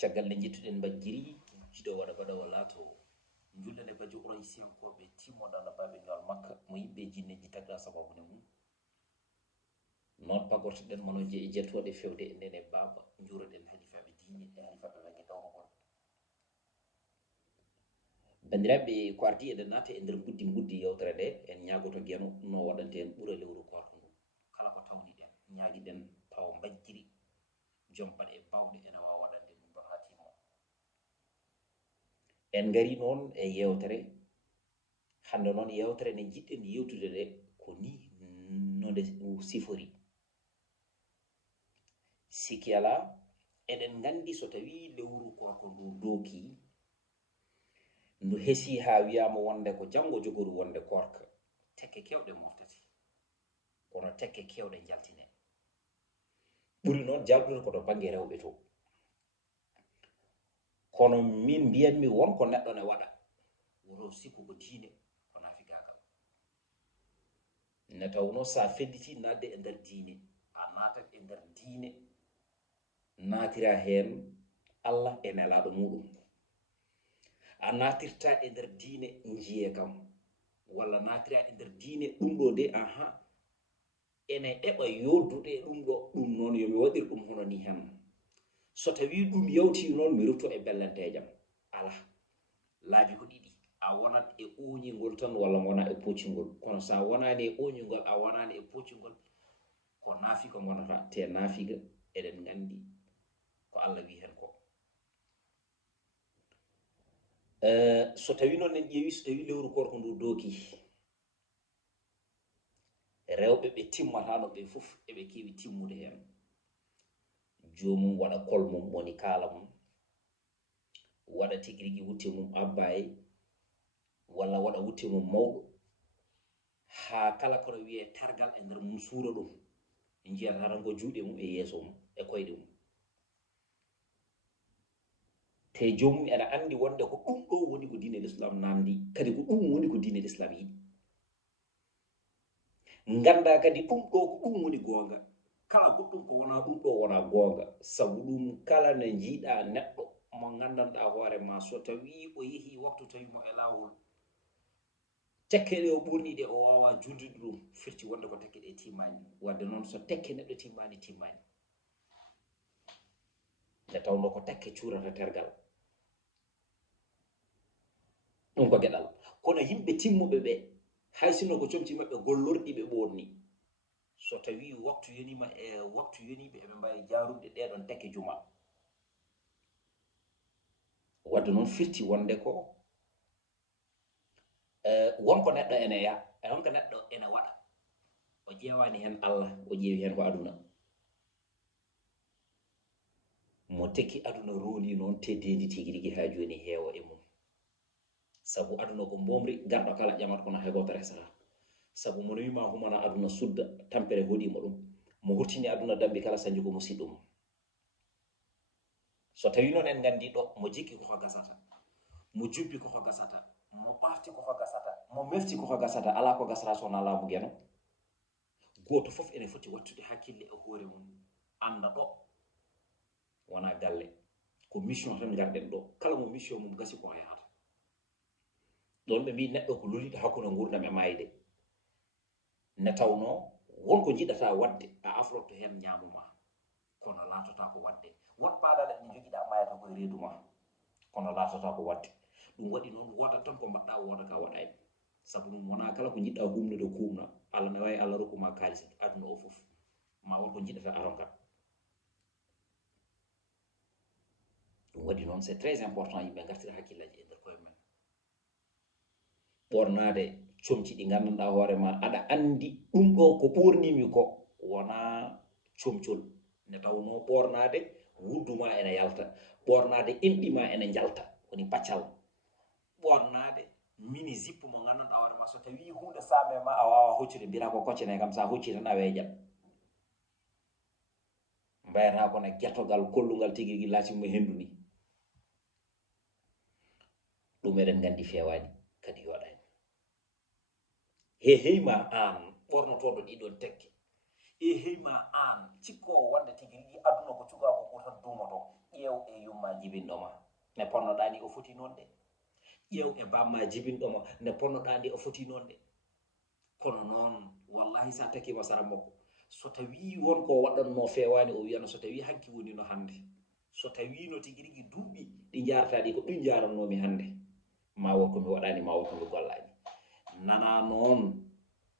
caggal nde jettuɗen mbajjiri jiɗo waɗa baɗa wala to julɗen e baji Ouraysiyankoɓe timmoɗa baɓe ñol makka mo yimɓe jinneji tagɗa sababune mum noon pagortoɗen mono je e jettoɗe fewde e ndene baba juuroɗen halifaɓe diine e halifaɓe wagge dawrugol bandiraɓe ko ardi eɗen naata e nder guddi yewtere nde en ñagoto gueno no waɗante en ɓuura lewru korko ndu kala ko tawni ɗen ñaguiɗen taw mbajjiri joom baɗe bawɗe ene wawa waɗande ɗum ɗon ha timmo en gari noon e yewtere hande noon yewtere nde jiɗɗen yewtude nde ko ni nonde sifori sikki ala eɗen gandi so tawi lewru korko ndu dooki ndu heesi ha wiyama wonde ko janggo jogoru wonde korka tekke kewɗe moftati kono tekke kewɗe jaltine ɓuri noon jaltude koto banggue rewɓe to kono min mbiyanmi wonko neɗɗo ne waɗa woto sikku ko diine ko naafi gagal ne tawno sa fedditi nadde e nder diine a natat e nder diine natira hen Allah e nelaɗo muɗum a natirta e nder diine jiye kam walla natira e nder diine ɗum ɗo de aha ene eɓa yoddude ɗum ɗo ɗum noon yomi waɗir ɗum hono ni hen so tawi ɗum yawti noon mi rutto e bellantejam ala laabi ko ɗiɗi a wonat e oñingol tan walla wona e poccingol kono sa wonani e oñingol a wonani e poccingol ko naafiga gonata te naafiga eɗen gandi ko Allah wi hen ko so tawi noon en ƴeewi so tawi lewru korko ndu dooki rewɓe ɓe timmatano ɓe fof eɓe kewi timmude hen jomum waɗa kol mum woni kaala mum waɗa tigui rigui wutte mum abbaye walla waɗa wutte mum mawɗo ha kala kono wiye targal e nder mum suura ɗum jiyata tan ko juuɗe mum e yeeso mum e koyɗe mum te jomum ene andi wonde ko ɗum ɗo woni ko diine l'islam namdi kadi ko ɗum woni ko diine l'islam yiɗi ganda kadi ɗum ɗo ko ɗum woni gonga kala goɗɗum ko wona ɗum ɗo wona gonga sabu ɗum kala ne jiiɗa neɗɗo mo gandanɗa hoore ma so tawi o yeehi waktu tawimo e lawol tekke ɗe o ɓurni ɗe o wawa juldude ɗum firti wonde ko tekke ɗe timmani wadde noon so tekke neɗɗo timmani nde tawno ko tekke cuurata tergal ɗum ko gueɗal kono yimɓe timmuɓe ɓe hay sinno ko comci mabɓe gollorɗi ɓe ɓorni so tawi waktu yonima e waktu yoniɓe eɓe mbawi jarude ɗeɗon tekke juma wadde noon firti wonde ko wonko neɗɗo ene ya wonko neɗɗo ene waɗa o ƴewani hen Allah o ƴeewi hen ko aduna mo tekki aduna roni noon teddedi tigui rigui ha joni heewa e mum sabu aduna ko mbomri garɗo kala ƴamat kono hay goto resata sabu mono wima humana aduna sudda tampere hoɗima ɗum mo hurtini aduna dambi kala sañi ko musidɗo mum so tawi noon en gandi ɗo mo jikki koko gasata mo jubbi koko gasata mo ɓarti koko gasata mo mefti koko gasata ala ko gasata sowona laamu gueno goto foof ene foti wattude hakkille e hoore mum anda ɗo wona galle ko mission tan garɗen ɗo kala mo mission mum gasi ko yahata ɗon ɓe mbi neɗɗo ko loliɗo hakkude gurdam e mayde ne tawno wonko jiɗata wadde a aflotto hen ñamuma kono latota ko wadde won baɗal ɗe joguiɗa mayata koye reedu ma kono latota ko wadde ɗum waɗi noon wodat tan ko mbaɗɗa woda ka waɗani sabu ɗum wona kala ko jiɗɗa humnude kumna Allah ne wawi Allah rokkuma kalis aduna o foof ma wonko jiɗata aronka ɗum waɗi noon c'est très important yimɓe gartira hakkillaji e nder koye men ɓornade comci ɗi gandanɗa hoorema aɗa andi ɗum ɗo ko ɓornimi ko wona comcol ne tawno ɓornade wudduma ene yalta ɓornade emɗima ene jalta woni paccal ɓornade mini zippo mo gandanɗa hoorema so tawi hunde same ma a wawa hoccude mbira ko koccene kam sa hocci tan a weeƴat mbayata kono guertogal kollugal tigui rigui laatimo hendu ni ɗum eɗen gandi fewani kadi yoɗani heyma an ɓornotoɗo ɗiɗon tekke heyma an cikkowo wonde tigui rigui aduna ko cuga ko ɓurtan dumoto ƴeew e yummaji jibinɗoma ne ponnoɗa ni o foti noon de ƴeew e bamma jibinɗoma ne ponnoɗa ndi o foti noon de kono noon wallahi sa takima sara makko so tawi wonko waɗanno fewani o wiyano so tawi hanki woni no hande so tawi no tigi rigui duuɓi ɗi jarata ɗi ko ɗum jarannomi hande ma won ko mi waɗani ma won ko mi gollani nana noon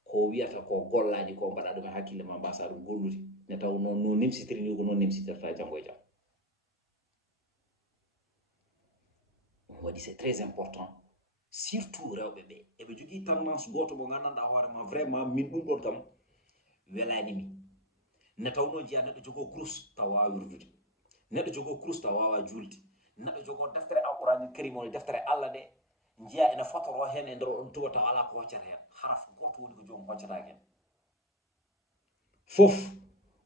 ko wiyata ko gollani ko mbaɗa ɗum e hakkille ma mbasa ɗum gollude ne taw noon no nimsitiri ni ko noon nimsitirta janggo e jaam ɗum waɗi c'est très important surtout rewɓe ɓe eɓe jogui tendance goto mo gandanɗa hoorema vraiment min ɗum ɗon kam welani mi ne tawno jiya neɗɗo jogo kurus taw wawa wirdude neɗɗo jogo kurus taw wawa julde neɗɗo jogo deftere alqurani karim o deftere allah nde jiya ene fotoro hen e nder on tuba taw ala ko hoccata hen haraf goto woni ko joom hoccata hen fof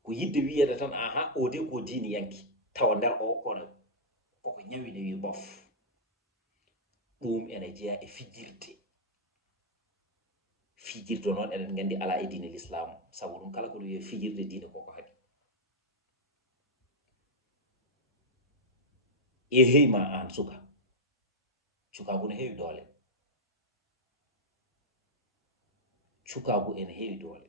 ko yidde wiyede tan aha o de ko diini yanki tawa nder o kono koko ñawine wi bof ɗum ene jeeya e fijirde noon eɗen gandi ala e diine l'islam sabu ɗum kala kono wiye fijirde diine koko haɗi e heyma an cukagu ne heewi doole cukagu ene heewi doole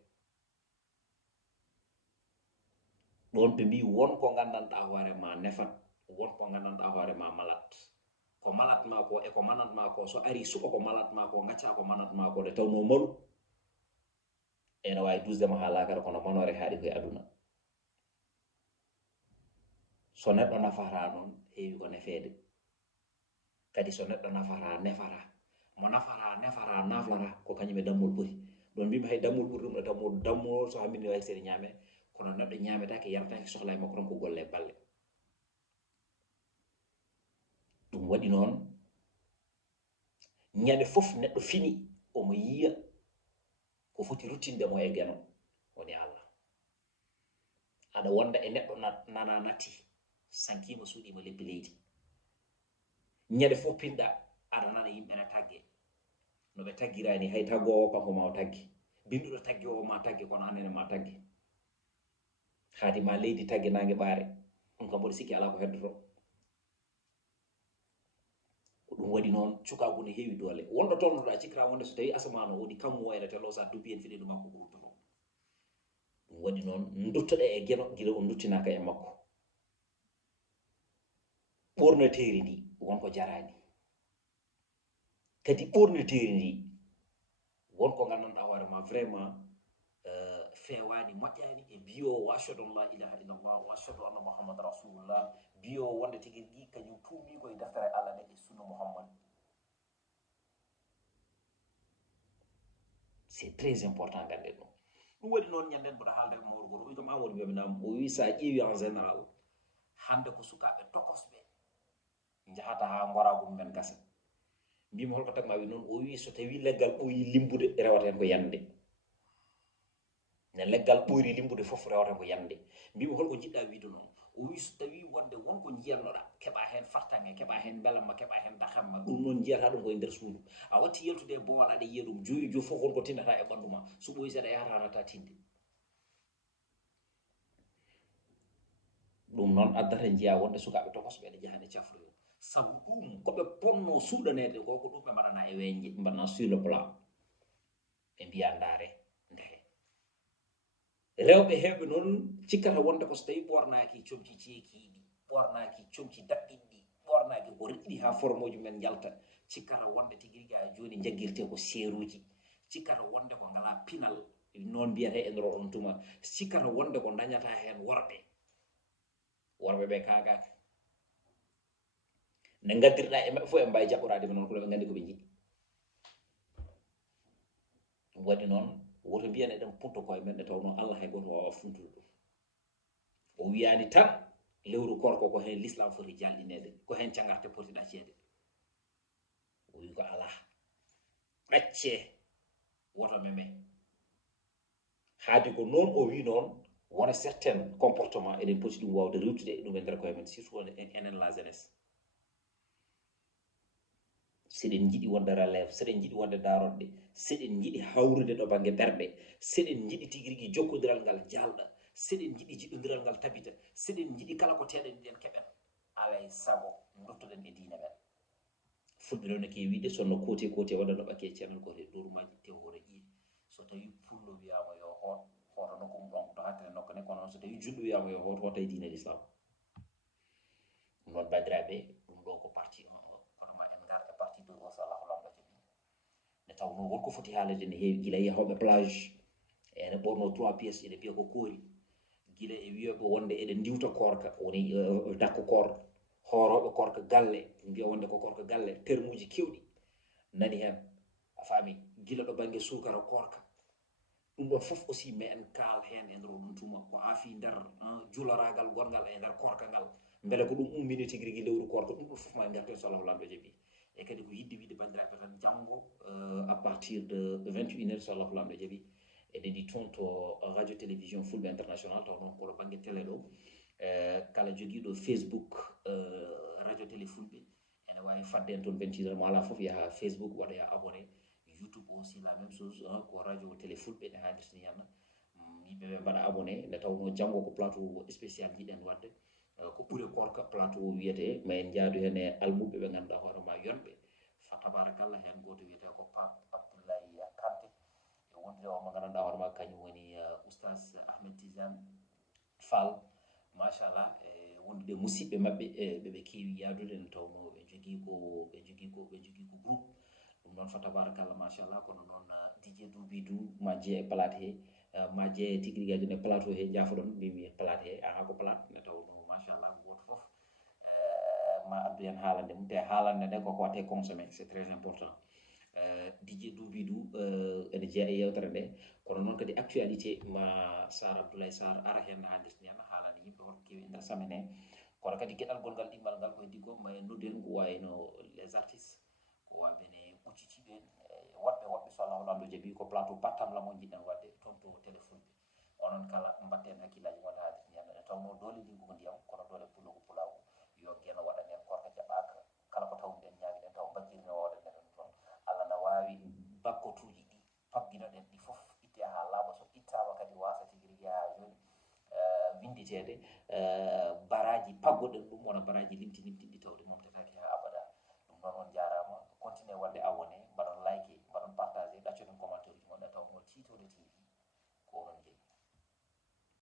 ɗon ɓe mbi wonko gandanɗa hoorema nefat wonko gandanɗa hoorema malat ko malat ma ko e ko manat ma ko so ari suɓa ko malat ma ko gacca ko manat ma ko nde tawno malu ene wawi dusdema ha lakara kono manore haaɗi koye aduna so neɗɗo nafata noon heewi ko nefede kadi so neɗɗo nafata nefata mo nafata nefata naflata ko kañum e dammol ɓuri ɗon mbimi hay dammol ɓuri ɗum ɗo dammol so hammini way seeɗa ñaame kono neɗɗo ñaametake yaratake sohla e makko tan ko golle balle ɗum waɗi noon ñande fof neɗɗo fini omo yiya ko foti ruttindemo e geno woni allah aɗa wonda e neɗɗo nana natti sankima suuɗima lebbi leydi ñande fof pinɗa aɗa nana yimɓe ne tagge no ɓe taggirani hay taggowo kanko ma o tagge binduɗo tagge o ma tagge kono annene ma tagge haadi ma leydi tagge nangue ɓaare ɗum kam mboɗo sikki ala ko heddoto ko ɗum waɗi noon cukagu ne heewi doole wonɗo tolnoɗa cikkata wonde so tawi asamano woni kammu wayno telo sa dubbi en fiɗendu makko ko ruttoto ɗum waɗi noon duttoɗe e geno guila o duttinaka e makko ɓornateri ndi wonko jarani kadi ɓornateri ndi wonko gandanɗa hoorema vraiment fewani moƴƴani e biyo wa ashhadu an la ilaha illallah wa ashhadu anna muhammad rasulullah biyo wonde tigui rigui kañum tuubi koye deftere allah nde e sunna muhammad c'est très important gande ɗum ɗum waɗi noon ñanden mboɗo haalde mawɗo goto o wi kam amadou mbiyamnam o wi sa ƴeewi en général hande ko sukaɓe tokosɓe jahata ha gorago mumen gasa mbimi holko tagma wi noon o wi so tawi leggal ɓooyi limbude rewata hen ko yande ne leggal ɓoyri limbude fof rewata hen ko yande mbimi holko jiɗɗa wiide noon o wi so tawi wonde wonko jiyannoɗa keɓa hen fartange keɓa hen belamma keɓa hen dahamma ɗum noon jiyata ɗum koye nder suudu a watti yaltude e boowal aɗa yiya ɗum joyi jo fof wonko tindata e ɓandu ma so ɓooyi seeɗa yahata nata tinde ɗum noon addata jiya wonde sukaɓe tokosɓe ɗe jahane cafroyo sabu ɗum koɓe ponno suuɗanede ko ko ɗum ɓe mbaɗana e weñje ɓe mbaɗana sur le plan ɓe mbiya ndaare ndehe rewɓe heɓe noon cikkata wonde ko so tawi ɓornaki comci ceekiɗi ɓornaki comci daɓɓiɗɗi ɓornaki ko reɗɗi ha formoji men jalta cikkata wonde tigui rigui ha joni jagguirte ko seeruji cikkata wonde ko ngala pinal noon mbiyata e nder on tuma cikkata wonde ko dañata hen worɓe ɓe kagaka ne gaddirɗa e maɓɓe fof e mbawi jaɓɓorade ɓe noon kono ɓe gandi koɓe jiɗi ɗum waɗi noon woto mbiyan eɗen punto koye men ɗe tawno allah hay goto wawa funtude ɗum o wiyani tan lewru korko ko hen l'islam foti jalɗinede ko hen cagarte poti ɗaccede o wi ko ala ɗacce woto meme haadi ko noon o wi noon wona certain comportement eɗen poti ɗum wawde rewtude ɗum e nder koye men surtout enen la jeunesse seɗen jiɗi wonde relève seɗen jiɗi wonde daroɗɗe seɗen jiɗi hawrude ɗo banggue berɗe seɗen jiɗi tigui rigui jokkodiral ngal jalɗa seɗen jiɗi jiɗodiral ngal tabita seɗen jiɗi kala ko teɗen ɗen keɓen alay sago dottoɗen e diine men fulɓe ɗon ne kewi wiide sonno kote waɗano ɓake ceenal gote dorumaji tewore ƴiye so tawi pullo wiyama yo hoot hoto nokku ɗum ɗon to hattene nokka ne kono noon so tawi juɗɗo wiyama yo hoot hoota e diine l'islam ɗum noon bandiraɓe ɗum ɗo ko partie 1 o kono ma en gar e partie 2 o so allahu lamɗo jaɓi nde tawno wonko foti haalade ne heewi gila yahoɓe plage ene ɓorno 3 pièces ene mbiya ko koori gila e wiyoɓe wonde eɗen diwta korka woni dakko koor hooroɓe korka galle mbiya wonde ko korka galle termuji kewɗi nani hen a faami gila ɗo banggue sukara korka ɗum ɗon fof aussi mais en kaal hen e nder oɗum tuma ko aafi nder juloragal gongal e nder korka ngal beele ko ɗum ummini tigui rigui lewru korka ɗum ɗon fof ma en garten so allahu lamɗo jaaɓi e kadi ko yidde wiide bandiraɓe tan janggo à partir de 21 heures so allahu lamɗo jaaɓi eɗen ɗi toon to radio télévision fulɓe international taw noon koɗo banggue télé ɗo kala joguiɗo Facebook radio télé fulɓe ene wawi fadde en toon 28 heures mo ala foof yaha Facebook waɗoya abonné YouTube aussi la même chose ko radio télé fulɓe ne haalirta ni henna yimɓeɓe mbaɗa abonné nde tawno janggo ko plateau spécial jiiɗen wadde ko ɓuure korka plateau wiyete ma en jaadu hen e almuɓe ɓe ganduɗa hoorema yonɓe fa tabarakallah hen goto wiyete ko Pape Abdoulaye Kanté e wondude on mo ganduɗa hoorema kañum woni oustaz Ahmed Tidiane Fall machallah e wondude musidɓe mabɓe ɓeɓe kewi yaadude nde tawno ɓe jogui ko groupe ɗum noon fa tabarakallah machallah kono noon Didier Doubidou ma jeeye e plate he ma jeeye tigui rigui aduna e plateau he jaafoɗon mbimi plate he ala ko plate nde tawno machallah goto foof ma addu hen haalande mum te haalande nde koko watte consommé c'est très important Didier Doubidou ene jeeya e yewtere nde kono noon kadi actualité ma Sar Abdoulaye Sarr ara hen no haalirta ni henna haalande yimɓe holko kewi e nder semaine he kono kadi gueɗal gongal ɗimmal ngal koye diggo ma en noddu hen ko wayno les artistes ko wabene ɓuccitiɓe woɓɓe so allahu lamɗo jaaɓi ko plateau battam lamo jiɗɗen wadde toon to télé fulɓe onon kala mbatten hakkillaji moon haalirta ni henna ne tawno doole ndingu ko ndiyam kono doole pullo ko pulago yo gueno waɗan en korka jaɓaka kala ko tawɗen ñaguiɗen taw bajjirino woɗen neɗen toon Allah na wawi bakkotuji ɗi pagginoɗen ɗi foof itte ha laaɓa so ittama kadi wasa tigui rigui ha joni winditede baraji paggoɗen ɗum wona baraji limti ɗi tawde